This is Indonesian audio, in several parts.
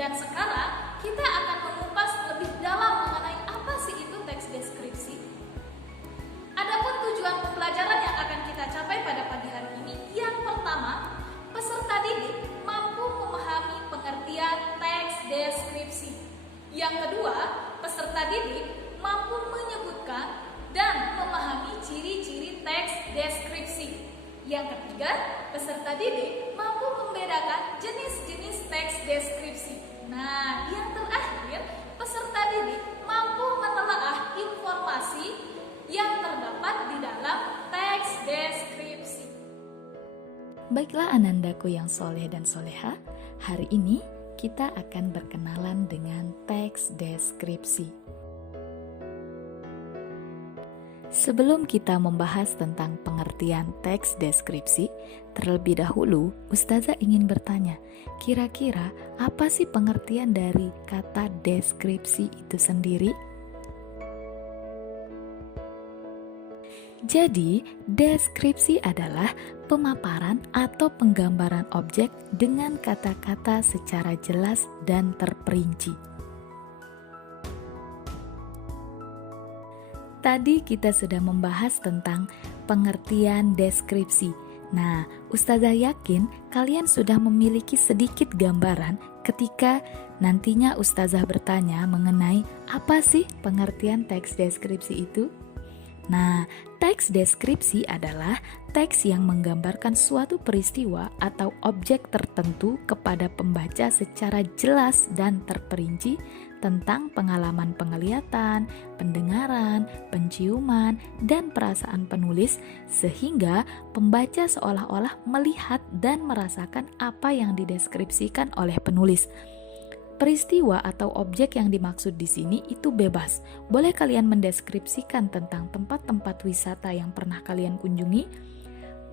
Dan sekarang kita akan mengupas lebih dalam mengenai apa sih itu teks deskripsi. Adapun tujuan pembelajaran yang akan kita capai pada pagi hari ini, yang pertama, peserta didik mampu memahami pengertian teks deskripsi. Yang kedua, peserta didik mampu menyebutkan dan memahami ciri-ciri teks deskripsi. Yang ketiga, peserta didik mampu membedakan jenis-jenis teks deskripsi. Nah, yang terakhir, peserta didik mampu menelaah informasi yang terdapat di dalam teks deskripsi. Baiklah anandaku yang soleh dan soleha, hari ini kita akan berkenalan dengan teks deskripsi. Sebelum kita membahas tentang pengertian teks deskripsi, terlebih dahulu Ustazah ingin bertanya, kira-kira apa sih pengertian dari kata deskripsi itu sendiri? Jadi, deskripsi adalah pemaparan atau penggambaran objek dengan kata-kata secara jelas dan terperinci. Tadi kita sudah membahas tentang pengertian deskripsi. Nah, Ustazah yakin kalian sudah memiliki sedikit gambaran ketika nantinya Ustazah bertanya mengenai apa sih pengertian teks deskripsi itu? Nah, teks deskripsi adalah teks yang menggambarkan suatu peristiwa atau objek tertentu kepada pembaca secara jelas dan terperinci tentang pengalaman penglihatan, pendengaran, penciuman, dan perasaan penulis sehingga pembaca seolah-olah melihat dan merasakan apa yang dideskripsikan oleh penulis. Peristiwa atau objek yang dimaksud di sini itu bebas. Boleh kalian mendeskripsikan tentang tempat-tempat wisata yang pernah kalian kunjungi.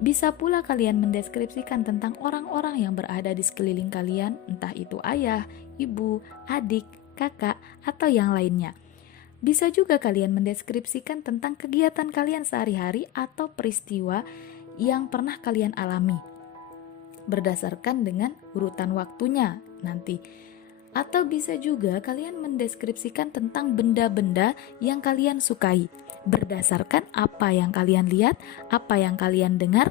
Bisa pula kalian mendeskripsikan tentang orang-orang yang berada di sekeliling kalian, entah itu ayah, ibu, adik, kakak, atau yang lainnya. Bisa juga kalian mendeskripsikan tentang kegiatan kalian sehari-hari atau peristiwa yang pernah kalian alami berdasarkan dengan urutan waktunya nanti. Atau bisa juga kalian mendeskripsikan tentang benda-benda yang kalian sukai berdasarkan apa yang kalian lihat, apa yang kalian dengar,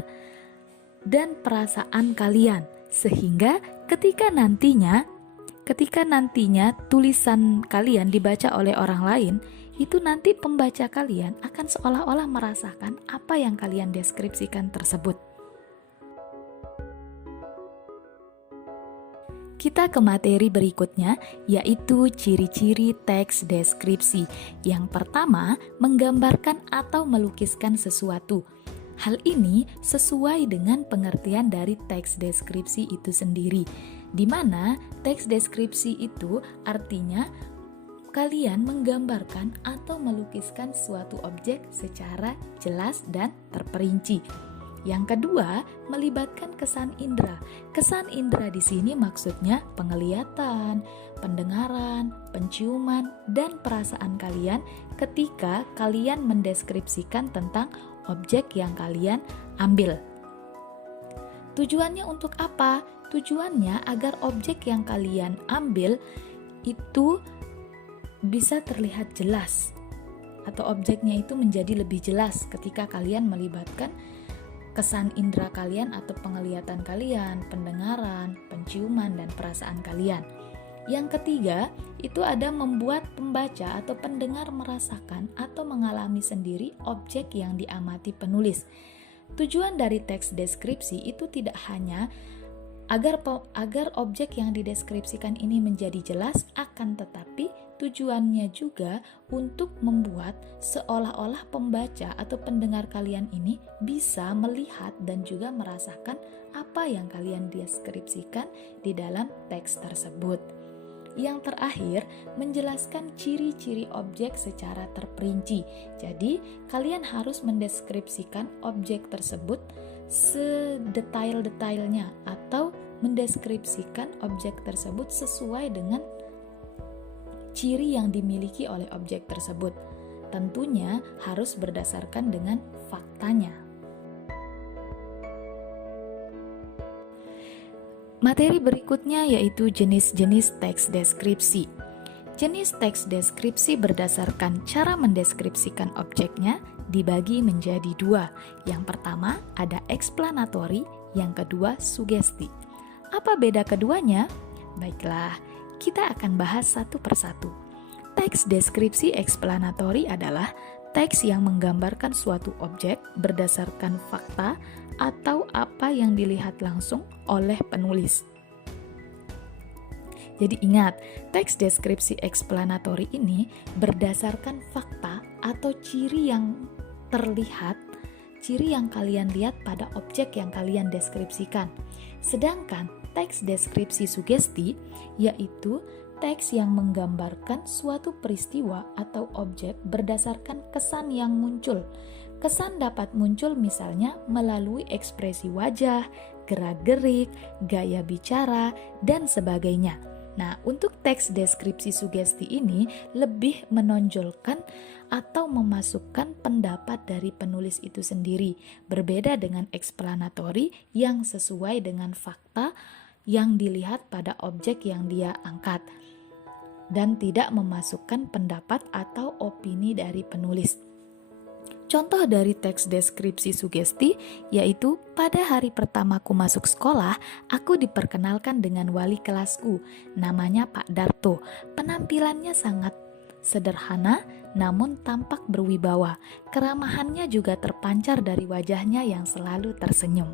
dan perasaan kalian. Sehingga ketika nantinya tulisan kalian dibaca oleh orang lain, itu nanti pembaca kalian akan seolah-olah merasakan apa yang kalian deskripsikan tersebut. Kita ke materi berikutnya, yaitu ciri-ciri teks deskripsi. Yang pertama, menggambarkan atau melukiskan sesuatu. Hal ini sesuai dengan pengertian dari teks deskripsi itu sendiri, di mana teks deskripsi itu artinya kalian menggambarkan atau melukiskan suatu objek secara jelas dan terperinci. Yang kedua, melibatkan kesan indera. Kesan indera di sini maksudnya penglihatan, pendengaran, penciuman, dan perasaan kalian ketika kalian mendeskripsikan tentang objek yang kalian ambil. Tujuannya untuk apa? Tujuannya agar objek yang kalian ambil itu bisa terlihat jelas, atau objeknya itu menjadi lebih jelas ketika kalian melibatkan kesan indera kalian atau penglihatan kalian, pendengaran, penciuman, dan perasaan kalian. Yang ketiga, itu ada membuat pembaca atau pendengar merasakan atau mengalami sendiri objek yang diamati penulis. Tujuan dari teks deskripsi itu tidak hanya agar objek yang dideskripsikan ini menjadi jelas, akan tetapi tujuannya juga untuk membuat seolah-olah pembaca atau pendengar kalian ini bisa melihat dan juga merasakan apa yang kalian deskripsikan di dalam teks tersebut. Yang terakhir, menjelaskan ciri-ciri objek secara terperinci. Jadi, kalian harus mendeskripsikan objek tersebut sedetail-detailnya atau mendeskripsikan objek tersebut sesuai dengan ciri yang dimiliki oleh objek tersebut. Tentunya harus berdasarkan dengan faktanya. Materi berikutnya yaitu jenis-jenis teks deskripsi. Jenis teks deskripsi berdasarkan cara mendeskripsikan objeknya dibagi menjadi dua. Yang pertama ada explanatory, yang kedua sugesti. Apa beda keduanya? Baiklah, kita akan bahas satu persatu. Teks deskripsi explanatory adalah teks yang menggambarkan suatu objek berdasarkan fakta atau apa yang dilihat langsung oleh penulis. Jadi ingat, teks deskripsi explanatory ini berdasarkan fakta atau ciri yang terlihat, ciri yang kalian lihat pada objek yang kalian deskripsikan. Sedangkan teks deskripsi sugesti yaitu teks yang menggambarkan suatu peristiwa atau objek berdasarkan kesan yang muncul. Kesan dapat muncul misalnya melalui ekspresi wajah, gerak-gerik, gaya bicara, dan sebagainya. Nah, untuk teks deskripsi sugesti ini lebih menonjolkan atau memasukkan pendapat dari penulis itu sendiri, berbeda dengan explanatory yang sesuai dengan fakta yang dilihat pada objek yang dia angkat dan tidak memasukkan pendapat atau opini dari penulis. Contoh dari teks deskripsi sugesti yaitu pada hari pertamaku masuk sekolah, aku diperkenalkan dengan wali kelasku, namanya Pak Darto. Penampilannya sangat sederhana namun tampak berwibawa. Keramahannya juga terpancar dari wajahnya yang selalu tersenyum.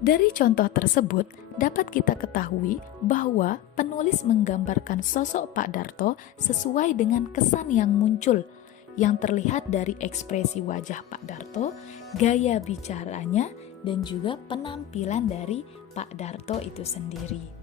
Dari contoh tersebut, dapat kita ketahui bahwa penulis menggambarkan sosok Pak Darto sesuai dengan kesan yang muncul, yang terlihat dari ekspresi wajah Pak Darto, gaya bicaranya, dan juga penampilan dari Pak Darto itu sendiri.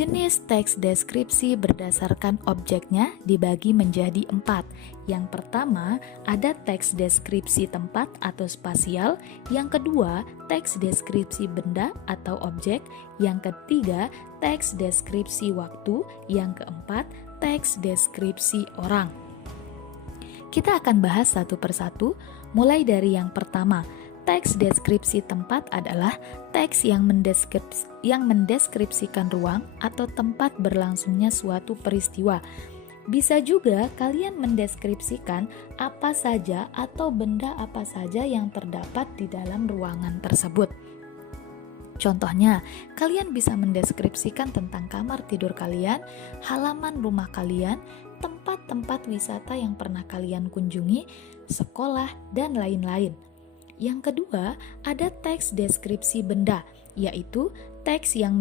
Jenis teks deskripsi berdasarkan objeknya dibagi menjadi 4. Yang pertama ada teks deskripsi tempat atau spasial, yang kedua teks deskripsi benda atau objek, yang ketiga teks deskripsi waktu, yang keempat teks deskripsi orang. Kita akan bahas satu persatu, mulai dari yang pertama. Teks deskripsi tempat adalah teks yang mendeskripsikan ruang atau tempat berlangsungnya suatu peristiwa. Bisa juga kalian mendeskripsikan apa saja atau benda apa saja yang terdapat di dalam ruangan tersebut. Contohnya, kalian bisa mendeskripsikan tentang kamar tidur kalian, halaman rumah kalian, tempat-tempat wisata yang pernah kalian kunjungi, sekolah, dan lain-lain. Yang kedua, ada teks deskripsi benda, yaitu teks yang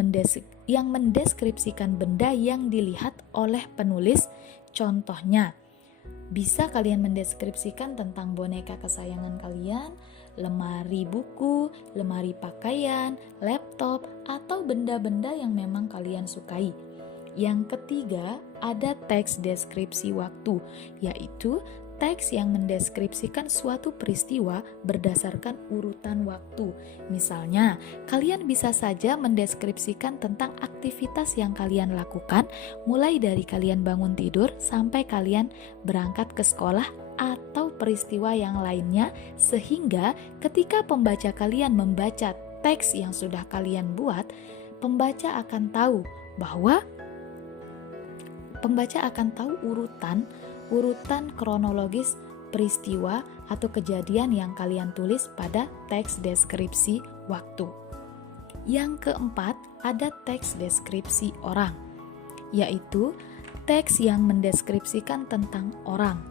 mendeskripsikan benda yang dilihat oleh penulis. Contohnya, bisa kalian mendeskripsikan tentang boneka kesayangan kalian, lemari buku, lemari pakaian, laptop, atau benda-benda yang memang kalian sukai. Yang ketiga, ada teks deskripsi waktu, yaitu teks yang mendeskripsikan suatu peristiwa berdasarkan urutan waktu. Misalnya, kalian bisa saja mendeskripsikan tentang aktivitas yang kalian lakukan, mulai dari kalian bangun tidur sampai kalian berangkat ke sekolah atau peristiwa yang lainnya, sehingga ketika pembaca kalian membaca teks yang sudah kalian buat, pembaca akan tahu urutan kronologis peristiwa atau kejadian yang kalian tulis pada teks deskripsi waktu. Yang keempat, ada teks deskripsi orang, yaitu teks yang mendeskripsikan tentang orang.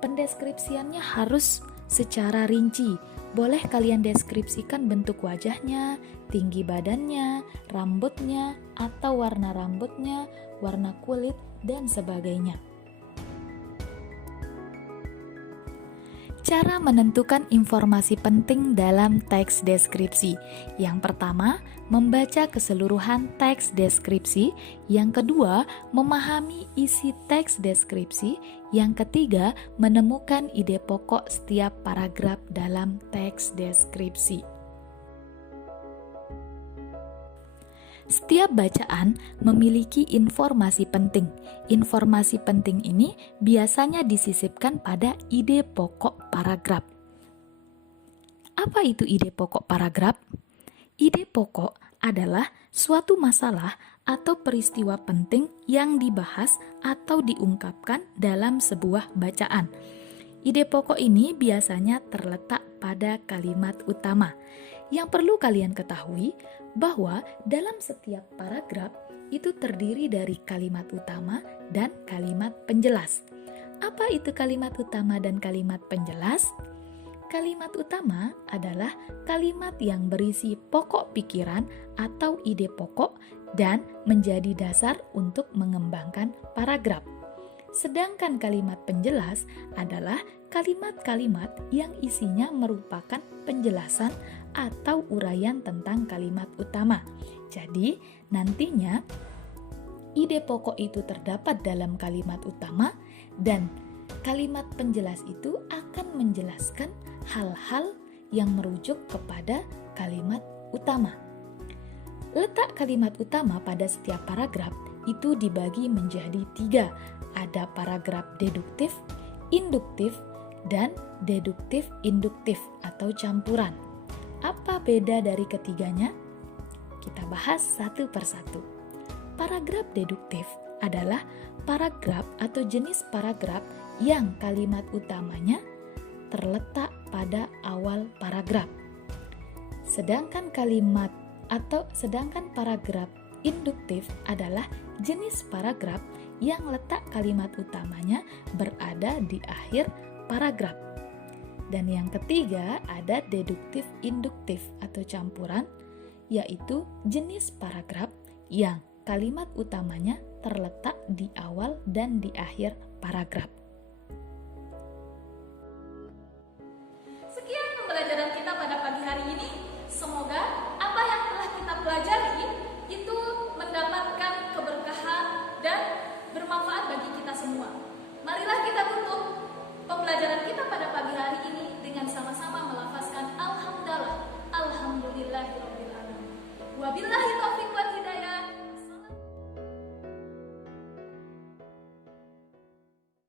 Pendeskripsiannya harus secara rinci. Boleh kalian deskripsikan bentuk wajahnya, tinggi badannya, rambutnya, atau warna rambutnya, warna kulit, dan sebagainya. Cara menentukan informasi penting dalam teks deskripsi. Yang pertama, membaca keseluruhan teks deskripsi. Yang kedua, memahami isi teks deskripsi. Yang ketiga, menemukan ide pokok setiap paragraf dalam teks deskripsi. Setiap bacaan memiliki informasi penting. Informasi penting ini biasanya disisipkan pada ide pokok paragraf. Apa itu ide pokok paragraf? Ide pokok adalah suatu masalah atau peristiwa penting yang dibahas atau diungkapkan dalam sebuah bacaan. Ide pokok ini biasanya terletak pada kalimat utama. Yang perlu kalian ketahui bahwa dalam setiap paragraf itu terdiri dari kalimat utama dan kalimat penjelas. Apa itu kalimat utama dan kalimat penjelas? Kalimat utama adalah kalimat yang berisi pokok pikiran atau ide pokok dan menjadi dasar untuk mengembangkan paragraf. Sedangkan kalimat penjelas adalah kalimat-kalimat yang isinya merupakan penjelasan atau uraian tentang kalimat utama. Jadi, nantinya ide pokok itu terdapat dalam kalimat utama dan kalimat penjelas itu akan menjelaskan hal-hal yang merujuk kepada kalimat utama. Letak kalimat utama pada setiap paragraf itu dibagi menjadi 3. Ada paragraf deduktif, induktif, dan deduktif-induktif atau campuran. Apa beda dari ketiganya? Kita bahas satu persatu. Paragraf deduktif adalah paragraf atau jenis paragraf yang kalimat utamanya terletak pada awal paragraf. Sedangkan paragraf induktif adalah jenis paragraf yang letak kalimat utamanya berada di akhir paragraf. Dan yang ketiga ada deduktif-induktif atau campuran, yaitu jenis paragraf yang kalimat utamanya terletak di awal dan di akhir paragraf.